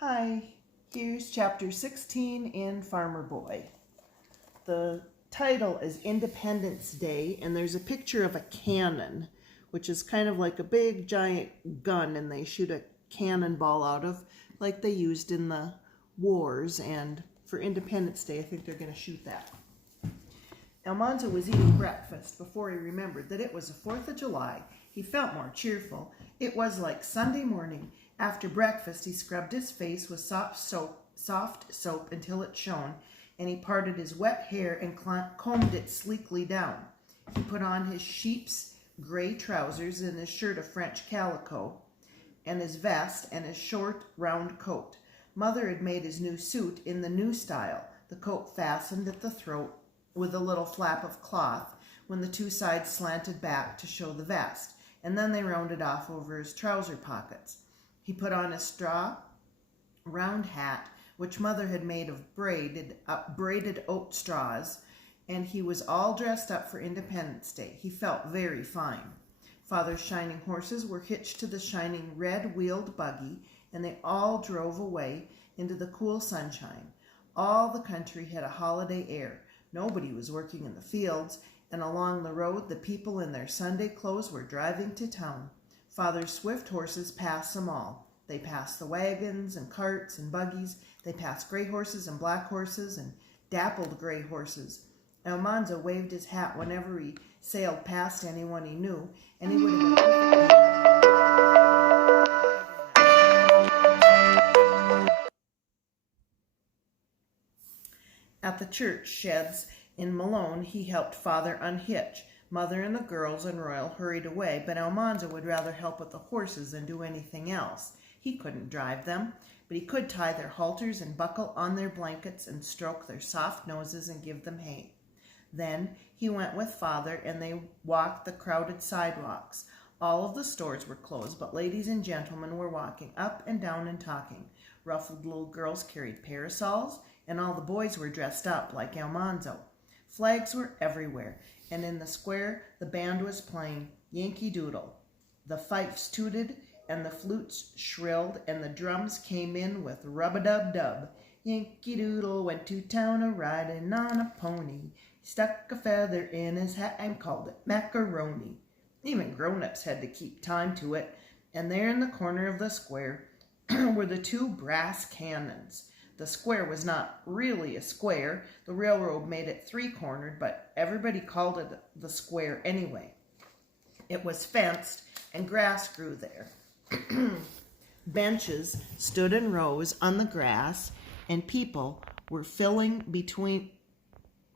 Hi, here's chapter 16 in Farmer Boy. The title is Independence Day, and there's a picture of a cannon, which is kind of like a big giant gun, and they shoot a cannonball out of, like they used in the wars. And for Independence Day, I think they're going to shoot that. Almanzo was eating breakfast before he remembered that it was the 4th of July. He felt more cheerful. It was like Sunday morning. After breakfast, he scrubbed his face with soft soap until it shone, and he parted his wet hair and combed it sleekly down. He put on his sheep's gray trousers and his shirt of French calico, and his vest and his short, round coat. Mother had made his new suit in the new style, the coat fastened at the throat with a little flap of cloth when the two sides slanted back to show the vest, and then they rounded off over his trouser pockets. He put on a straw round hat, which Mother had made of braided oat straws, and he was all dressed up for Independence Day. He felt very fine. Father's shining horses were hitched to the shining red-wheeled buggy, and they all drove away into the cool sunshine. All the country had a holiday air. Nobody was working in the fields, and along the road the people in their Sunday clothes were driving to town. Father's swift horses passed them all. They passed the wagons and carts and buggies. They passed gray horses and black horses and dappled gray horses. Almanzo waved his hat whenever he sailed past anyone he knew, and he would have been At the church sheds in Malone, he helped Father unhitch. Mother and the girls and Royal hurried away, but Almanzo would rather help with the horses than do anything else. He couldn't drive them, but he could tie their halters and buckle on their blankets and stroke their soft noses and give them hay. Then he went with Father, and they walked the crowded sidewalks. All of the stores were closed, but ladies and gentlemen were walking up and down and talking. Ruffled little girls carried parasols, and all the boys were dressed up like Almanzo. Flags were everywhere, and in the square the band was playing Yankee Doodle. The fifes tooted, and the flutes shrilled, and the drums came in with rub-a-dub-dub. Yankee Doodle went to town a-riding on a pony. He stuck a feather in his hat and called it macaroni. Even grown-ups had to keep time to it, and there in the corner of the square were the two brass cannons. The square was not really a square. The railroad made it three-cornered, but everybody called it the square anyway. It was fenced, and grass grew there. Benches stood in rows on the grass, and people were filling between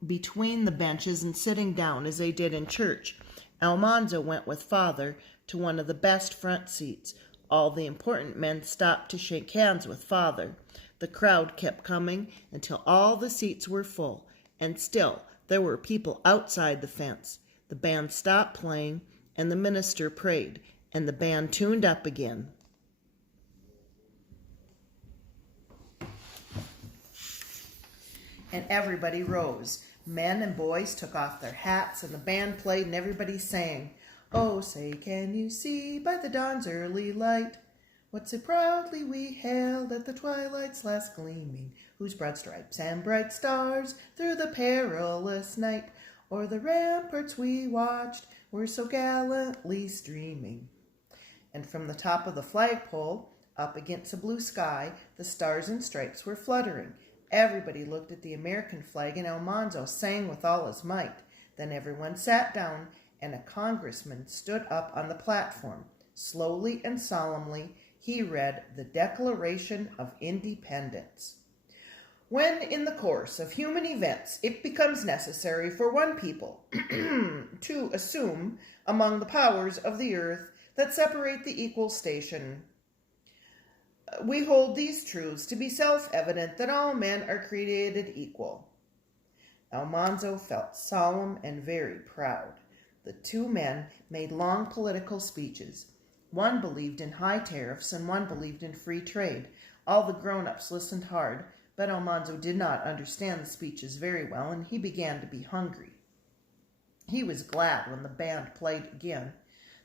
the benches and sitting down as they did in church. Almanzo went with Father to one of the best front seats. All the important men stopped to shake hands with Father. The crowd kept coming until all the seats were full, and still there were people outside the fence. The band stopped playing, and the minister prayed, and the band tuned up again. And everybody rose. Men and boys took off their hats, and the band played, and everybody sang, "Oh, say, can you see by the dawn's early light what so proudly we hailed at the twilight's last gleaming, whose broad stripes and bright stars through the perilous night o'er the ramparts we watched were so gallantly streaming." And from the top of the flagpole, up against the blue sky, the stars and stripes were fluttering. Everybody looked at the American flag, and Almanzo sang with all his might. Then everyone sat down, and a congressman stood up on the platform. Slowly and solemnly, he read the Declaration of Independence. When in the course of human events it becomes necessary for one people to assume among the powers of the earth that separate the equal station, we hold these truths to be self-evident, that all men are created equal. Almanzo felt solemn and very proud. The two men made long political speeches. One believed in high tariffs and one believed in free trade. All the grown-ups listened hard, but Almanzo did not understand the speeches very well, and he began to be hungry. He was glad when the band played again.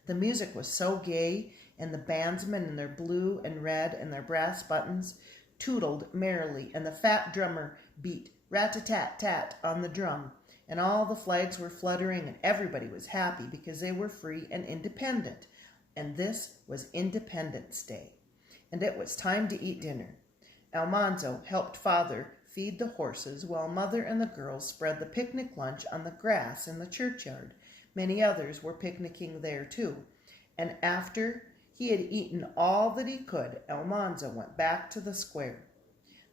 The music was so gay, and the bandsmen in their blue and red and their brass buttons tootled merrily, and the fat drummer beat rat-a-tat-tat on the drum, and all the flags were fluttering, and everybody was happy because they were free and independent. And this was Independence Day, and it was time to eat dinner. Almanzo helped Father feed the horses while Mother and the girls spread the picnic lunch on the grass in the churchyard. Many others were picnicking there too, and after he had eaten all that he could, Almanzo went back to the square.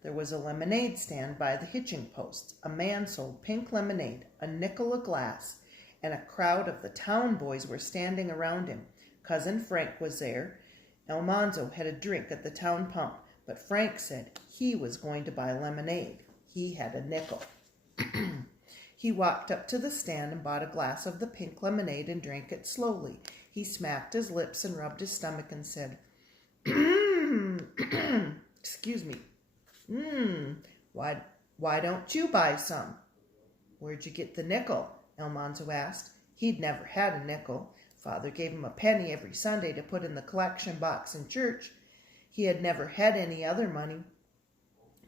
There was a lemonade stand by the hitching posts. A man sold pink lemonade, a nickel a glass, and a crowd of the town boys were standing around him. Cousin Frank was there. Almanzo had a drink at the town pump, but Frank said he was going to buy lemonade. He had a nickel. He walked up to the stand and bought a glass of the pink lemonade and drank it slowly. He smacked his lips and rubbed his stomach and said, excuse me, why don't you buy some? Where'd you get the nickel? Almanzo asked. He'd never had a nickel. Father gave him a penny every Sunday to put in the collection box in church. He had never had any other money.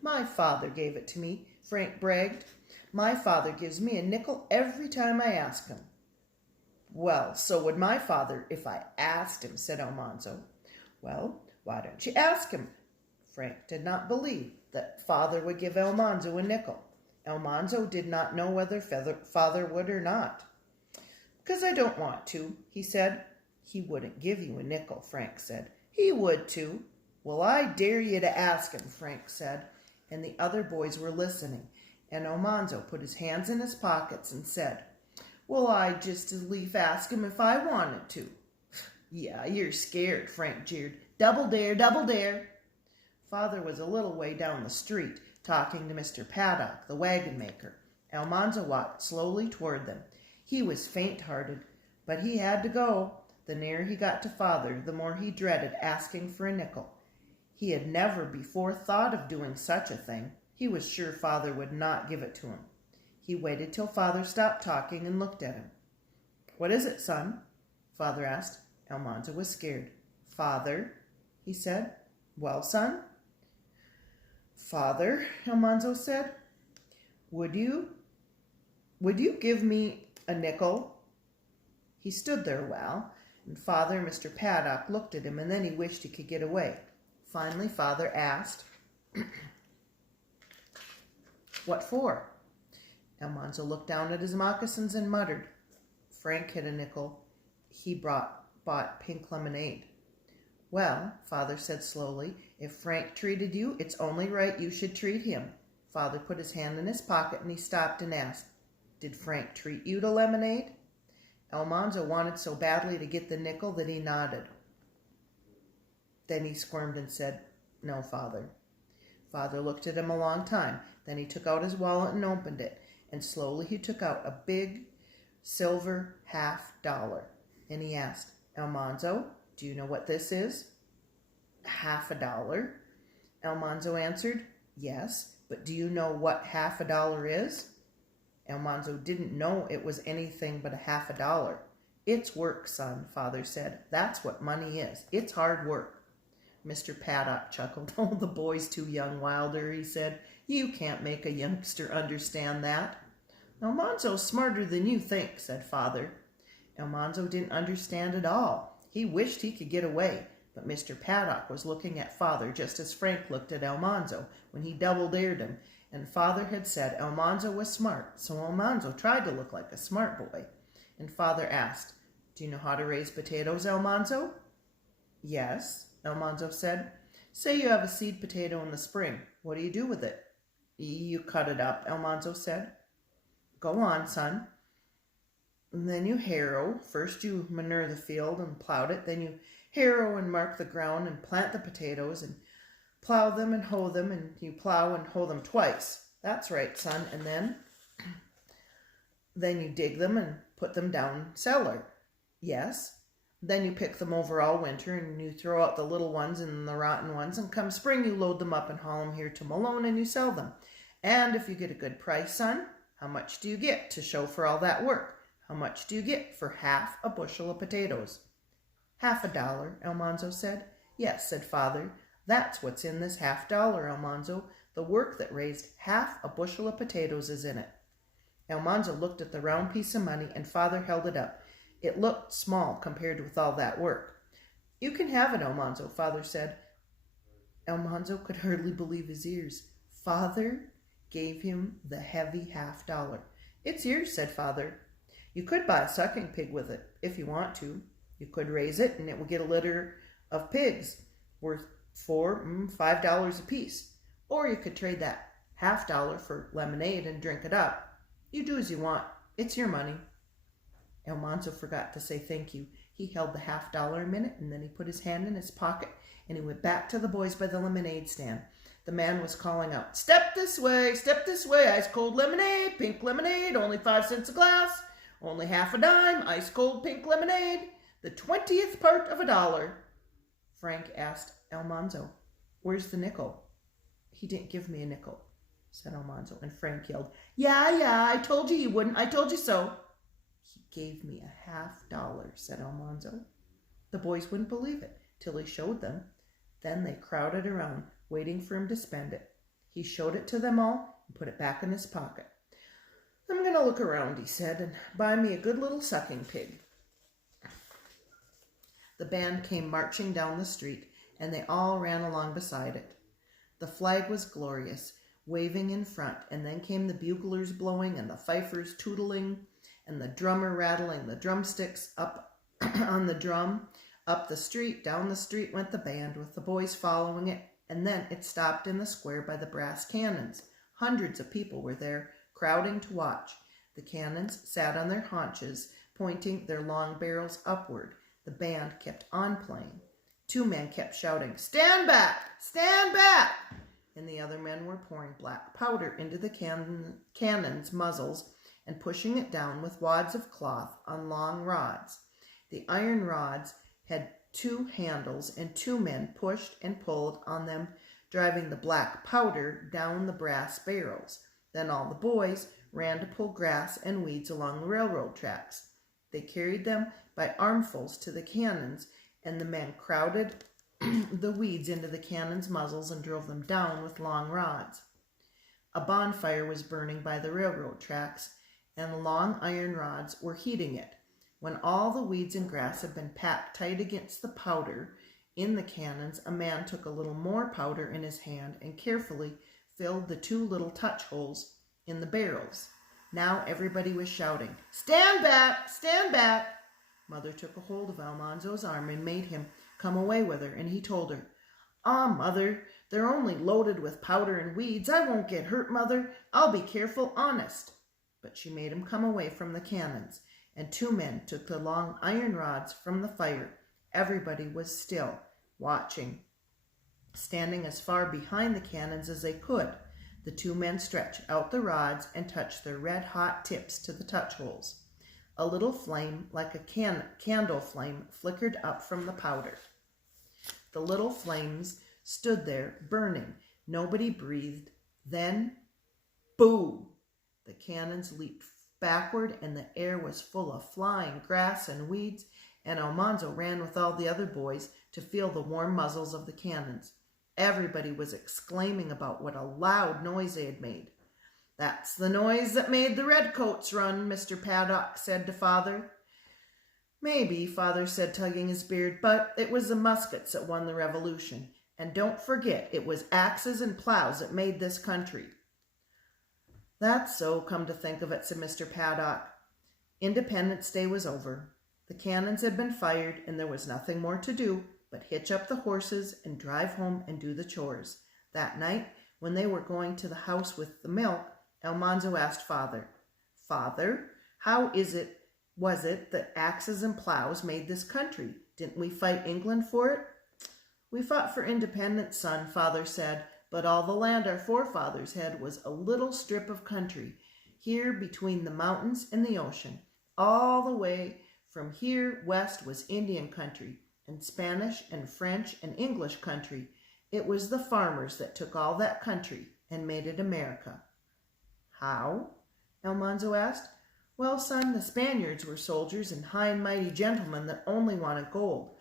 My father gave it to me, Frank bragged. My father gives me a nickel every time I ask him. Well, so would my father if I asked him, said Almanzo. Well, why don't you ask him? Frank did not believe that Father would give Almanzo a nickel. Almanzo did not know whether Father would or not. Because I don't want to, he said. He wouldn't give you a nickel, Frank said. He would too. Well, I dare you to ask him, Frank said, and the other boys were listening, and Almanzo put his hands in his pockets and said, well, I'd just as lief ask him if I wanted to. Yeah, you're scared, Frank jeered. Double dare, double dare. Father was a little way down the street, talking to Mr. Paddock, the wagon maker. Almanzo walked slowly toward them. He was faint-hearted, but he had to go. The nearer he got to Father, the more he dreaded asking for a nickel. He had never before thought of doing such a thing. He was sure Father would not give it to him. He waited till Father stopped talking and looked at him. What is it, son? Father asked. Almanzo was scared. Father, he said. Well, son? Father, Almanzo said, would you give me a nickel? He stood there a while, and Father and Mr. Paddock looked at him, and then he wished he could get away. Finally, Father asked, what for? Almanzo looked down at his moccasins and muttered. Frank had a nickel. He bought pink lemonade. Well, Father said slowly, if Frank treated you, it's only right you should treat him. Father put his hand in his pocket and he stopped and asked, did Frank treat you to lemonade? Almanzo wanted so badly to get the nickel that he nodded. Then he squirmed and said, no, Father. Father looked at him a long time. Then he took out his wallet and opened it, and slowly he took out a big silver $50. And he asked, Almanzo, do you know what this is? $50. Almanzo answered, yes, but do you know what $50 is? Almanzo didn't know it was anything but $50. It's work, son, Father said. That's what money is. It's hard work. Mr. Paddock chuckled. Oh, the boy's too young, Wilder, he said. You can't make a youngster understand that. Almanzo's smarter than you think, said Father. Almanzo didn't understand at all. He wished he could get away, but Mr. Paddock was looking at Father just as Frank looked at Almanzo when he double-dared him, and Father had said Almanzo was smart, so Almanzo tried to look like a smart boy. And Father asked, do you know how to raise potatoes, Almanzo? Yes, Almanzo said. Say you have a seed potato in the spring. What do you do with it? You cut it up, Almanzo said. Go on, son. And then you harrow. First you manure the field and plowed it. Then you harrow and mark the ground and plant the potatoes and plow them and hoe them, and you plow and hoe them twice. That's right, son. And then you dig them and put them down cellar. Yes. Then you pick them over all winter, and you throw out the little ones and the rotten ones, and come spring you load them up and haul them here to Malone, and you sell them. And if you get a good price, son, how much do you get to show for all that work? How much do you get for half a bushel of potatoes? $50, Almanzo said. Yes, said Father. That's what's in this $50, Almanzo. The work that raised half a bushel of potatoes is in it. Almanzo looked at the round piece of money, and Father held it up. It looked small compared with all that work. You can have it, Almanzo, Father said. Almanzo could hardly believe his ears. Father gave him the heavy $50. It's yours, said Father. You could buy a sucking pig with it, if you want to. You could raise it, and it would get a litter of pigs worth $5 apiece. Or you could trade that $50 for lemonade and drink it up. You do as you want. It's your money. Almanzo forgot to say thank you. He held the $50 a minute, and then he put his hand in his pocket, and he went back to the boys by the lemonade stand. The man was calling out, step this way, ice cold lemonade, pink lemonade, only 5 cents a glass, only half a dime, ice cold pink lemonade, the 20th part of a dollar. Frank asked Almanzo, where's the nickel? He didn't give me a nickel, said Almanzo, and Frank yelled, Yeah, I told you wouldn't, I told you so. He gave me a $50, said Almanzo. The boys wouldn't believe it till he showed them. Then they crowded around, waiting for him to spend it. He showed it to them all and put it back in his pocket. I'm going to look around, he said, and buy me a good little sucking pig. The band came marching down the street, and they all ran along beside it. The flag was glorious, waving in front, and then came the buglers blowing and the fifers tootling and the drummer rattling the drumsticks up on the drum. Up the street, down the street went the band with the boys following it, and then it stopped in the square by the brass cannons. Hundreds of people were there, crowding to watch. The cannons sat on their haunches, pointing their long barrels upward. The band kept on playing. 2 men kept shouting, Stand back! Stand back! And the other men were pouring black powder into the cannons' muzzles and pushing it down with wads of cloth on long rods. The iron rods had 2 handles, and 2 men pushed and pulled on them, driving the black powder down the brass barrels. Then all the boys ran to pull grass and weeds along the railroad tracks. They carried them by armfuls to the cannons, and the men crowded the weeds into the cannons' muzzles and drove them down with long rods. A bonfire was burning by the railroad tracks, and the long iron rods were heating it. When all the weeds and grass had been packed tight against the powder in the cannons, a man took a little more powder in his hand and carefully filled the 2 little touch holes in the barrels. Now everybody was shouting, Stand back! Stand back! Mother took a hold of Almanzo's arm and made him come away with her, and he told her, Mother, they're only loaded with powder and weeds. I won't get hurt, Mother. I'll be careful, honest. But she made him come away from the cannons, and 2 men took the long iron rods from the fire. Everybody was still, watching, standing as far behind the cannons as they could. The 2 men stretched out the rods and touched their red-hot tips to the touch holes. A little flame, like a candle flame, flickered up from the powder. The little flames stood there, burning. Nobody breathed. Then, boom! The cannons leaped backward, and the air was full of flying grass and weeds, and Almanzo ran with all the other boys to feel the warm muzzles of the cannons. Everybody was exclaiming about what a loud noise they had made. That's the noise that made the redcoats run, Mr. Paddock said to Father. Maybe, Father said, tugging his beard, but it was the muskets that won the revolution. And don't forget, it was axes and plows that made this country. That's so, come to think of it, said Mr. Paddock. Independence Day was over. The cannons had been fired, and there was nothing more to do but hitch up the horses and drive home and do the chores. That night, when they were going to the house with the milk, Almanzo asked Father, Father, how was it that axes and plows made this country? Didn't we fight England for it? We fought for independence, son, Father said, but all the land our forefathers had was a little strip of country, here between the mountains and the ocean. All the way from here west was Indian country, and Spanish and French and English country. It was the farmers that took all that country and made it America. How? Almanzo asked. Well, son, the Spaniards were soldiers and high and mighty gentlemen that only wanted gold,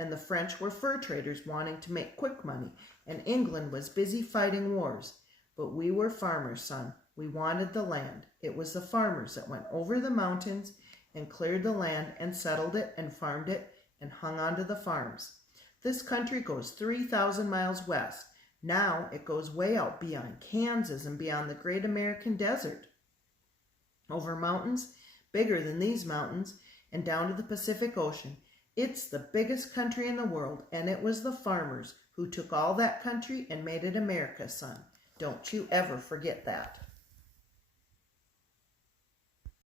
and the French were fur traders wanting to make quick money, and England was busy fighting wars. But we were farmers, son. We wanted the land. It was the farmers that went over the mountains and cleared the land and settled it and farmed it and hung on to the farms. This country goes 3,000 miles west. Now it goes way out beyond Kansas and beyond the great American desert. Over mountains bigger than these mountains and down to the Pacific Ocean. It's the biggest country in the world, and it was the farmers who took all that country and made it America, son. Don't you ever forget that.